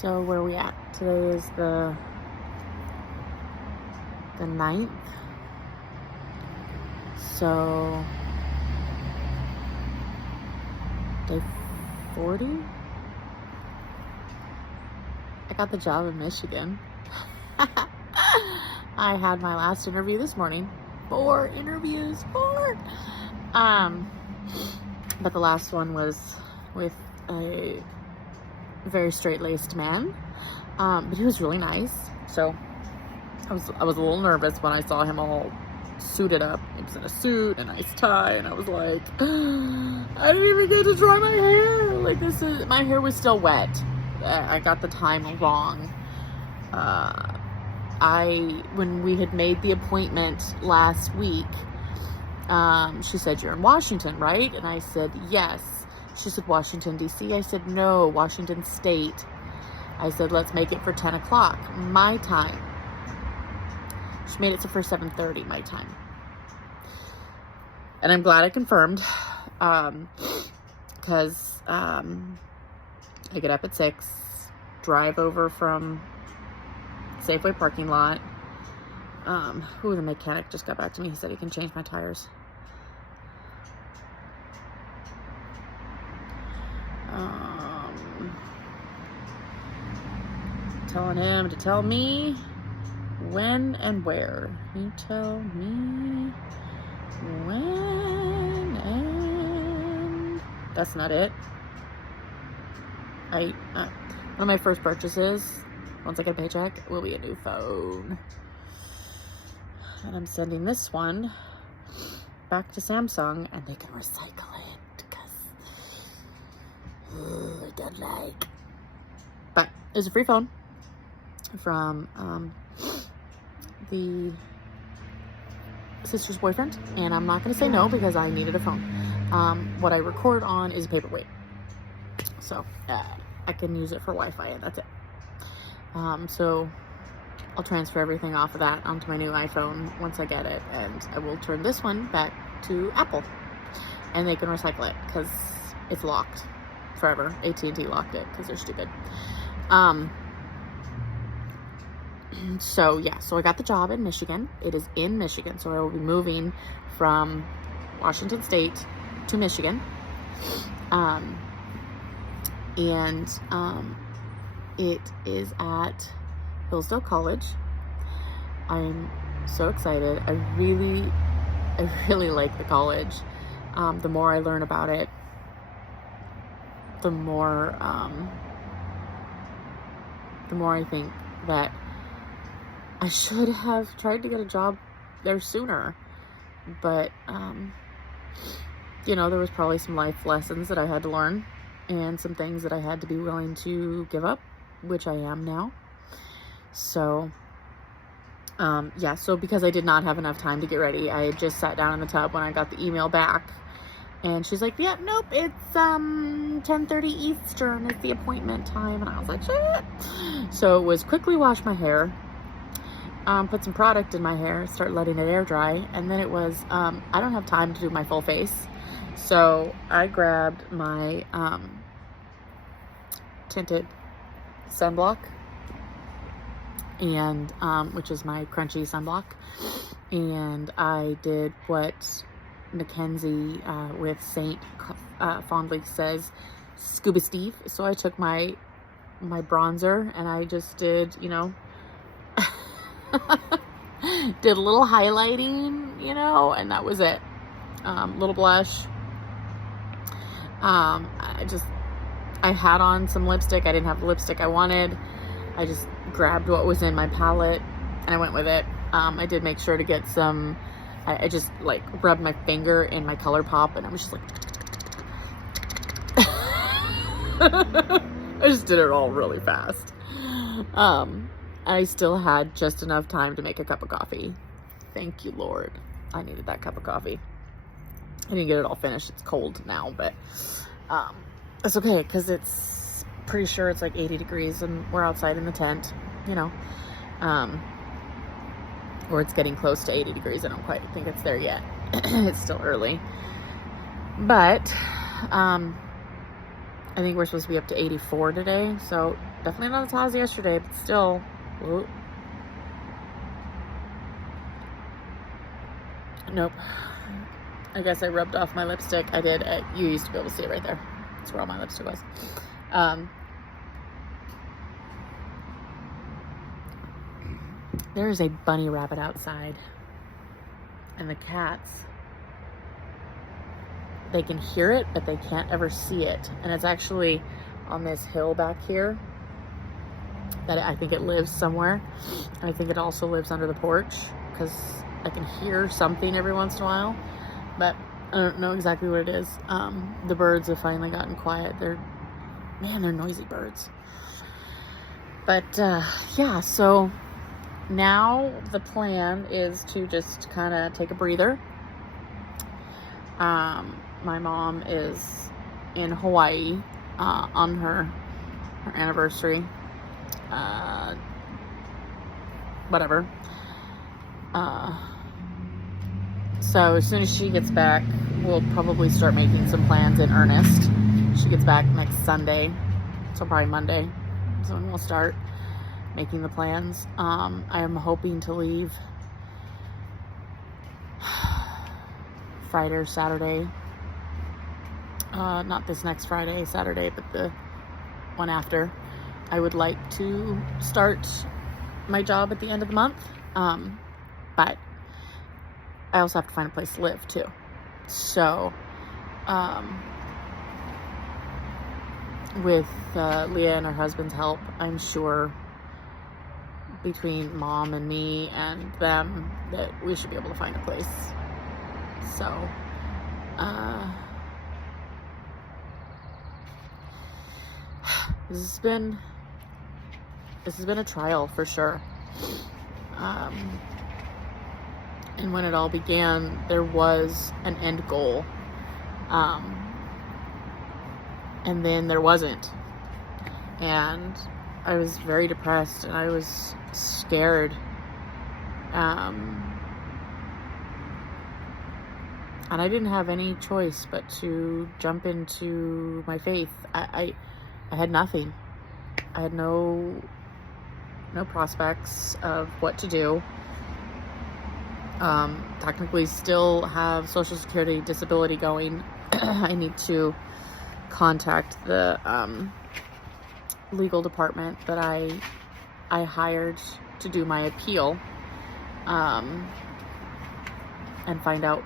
So where are we at? Today is the 9th. So day 40. I got the job in Michigan. I had my last interview this morning. 4 interviews. But the last one was with a very straight-laced man. But he was really nice. So I was a little nervous when I saw him all suited up. He was in a suit, a nice tie, and I was like, I didn't even get to dry my hair. Like, my hair was still wet. I got the time wrong. When we had made the appointment last week, she said, "You're in Washington, right?" And I said, "Yes." She said, "Washington, D.C.?" I said, "No, Washington State." I said, "Let's make it for 10 o'clock, my time." She made it for 7:30, my time. And I'm glad I confirmed, because I get up at 6, drive over from Safeway parking lot. The mechanic just got back to me. He said he can change my tires. Telling him to tell me when and where. You tell me when and... That's not it. One of my first purchases, once I get a paycheck, will be a new phone. And I'm sending this one back to Samsung, and they can recycle it, because I don't like. But it's a free phone from the sister's boyfriend, and I'm not going to say no because I needed a phone. What I record on is a paperweight, so I can use it for Wi-Fi, and that's it. So I'll transfer everything off of that onto my new iPhone once I get it, and I will turn this one back to Apple, and they can recycle it because it's locked forever. AT&T locked it because they're stupid. So I got the job in Michigan. It is in Michigan, so I will be moving from Washington State to Michigan. It is at Hillsdale College. I'm so excited. I really like the college. The more I learn about it, the more I think that I should have tried to get a job there sooner. But, there was probably some life lessons that I had to learn, and some things that I had to be willing to give up, which I am now. So, so because I did not have enough time to get ready, I had just sat down in the tub when I got the email back, and she's like, "Yeah, nope, it's 10:30 Eastern is the appointment time." And I was like, shit. So it was quickly wash my hair, put some product in my hair, start letting it air dry, and then it was, I don't have time to do my full face. So I grabbed my tinted sunblock, and which is my crunchy sunblock, and I did what Mackenzie with Saint fondly says, Scuba Steve. So I took my bronzer, and I just did, did a little highlighting, and that was it. Little blush. I had on some lipstick. I didn't have the lipstick I wanted. I just grabbed what was in my palette, and I went with it. I did make sure to get some, I just rubbed my finger in my ColourPop, and I was just like, I just did it all really fast. I still had just enough time to make a cup of coffee. Thank you, Lord. I needed that cup of coffee. I didn't get it all finished. It's cold now, but it's okay, because it's pretty sure it's like 80 degrees, and we're outside in the tent, or it's getting close to 80 degrees. I don't quite think it's there yet. It's still early. But I think we're supposed to be up to 84 today, so definitely not as hot as yesterday, but still. Whoa. Nope. I guess I rubbed off my lipstick. I did. You used to be able to see it right there. That's where all my lipstick was. There's a bunny rabbit outside, and the cats, they can hear it, but they can't ever see it. And it's actually on this hill back here that I think it lives somewhere. And I think it also lives under the porch, because I can hear something every once in a while, but I don't know exactly what it is. The birds have finally gotten quiet. They're noisy birds. But yeah, so now the plan is to just kind of take a breather. My mom is in Hawaii on her anniversary. Whatever. So as soon as she gets back, we'll probably start making some plans in earnest. She gets back next Sunday, so probably Monday is when we'll start making the plans. I am hoping to leave Friday or Saturday. Not this next Friday, Saturday, but the one after. I would like to start my job at the end of the month, but I also have to find a place to live too. So, with Leah and her husband's help, I'm sure between mom and me and them that we should be able to find a place. So, this has been a trial for sure. And when it all began, there was an end goal. And then there wasn't. And I was very depressed and I was scared. And I didn't have any choice but to jump into my faith. I had nothing. I had no prospects of what to do. Technically still have Social Security disability going. I need to contact the legal department that I hired to do my appeal, and find out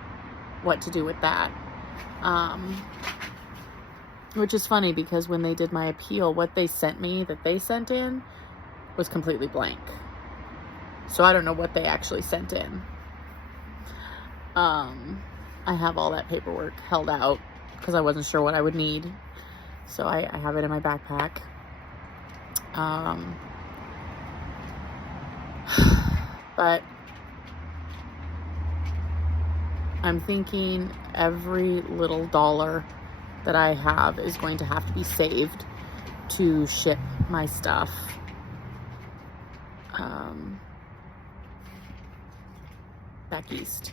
what to do with that. Which is funny because when they did my appeal, what they sent me that they sent in was completely blank. So I don't know what they actually sent in. I have all that paperwork held out because I wasn't sure what I would need. So I have it in my backpack. But I'm thinking every little dollar that I have is going to have to be saved to ship my stuff back east,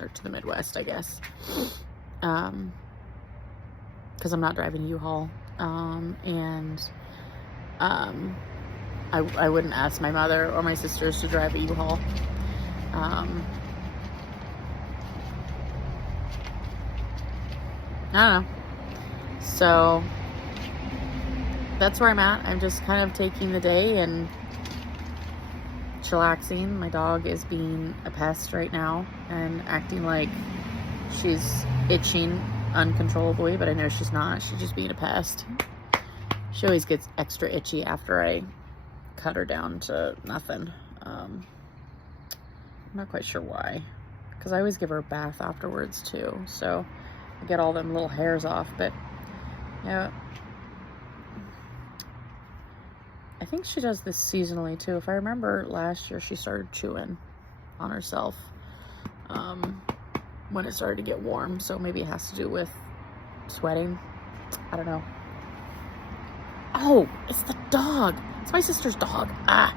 or to the Midwest, I guess, because I'm not driving a U-Haul, and I wouldn't ask my mother or my sisters to drive a U-Haul. I don't know. So that's where I'm at. I'm just kind of taking the day and chillaxing. My dog is being a pest right now and acting like she's itching uncontrollably, but I know she's not. She's just being a pest. She always gets extra itchy after I cut her down to nothing. I'm not quite sure why, because I always give her a bath afterwards too, so I get all them little hairs off. But yeah, I think she does this seasonally too. If I remember last year, she started chewing on herself when it started to get warm, so maybe it has to do with sweating. I don't know. Oh, it's the dog. It's my sister's dog. Ah.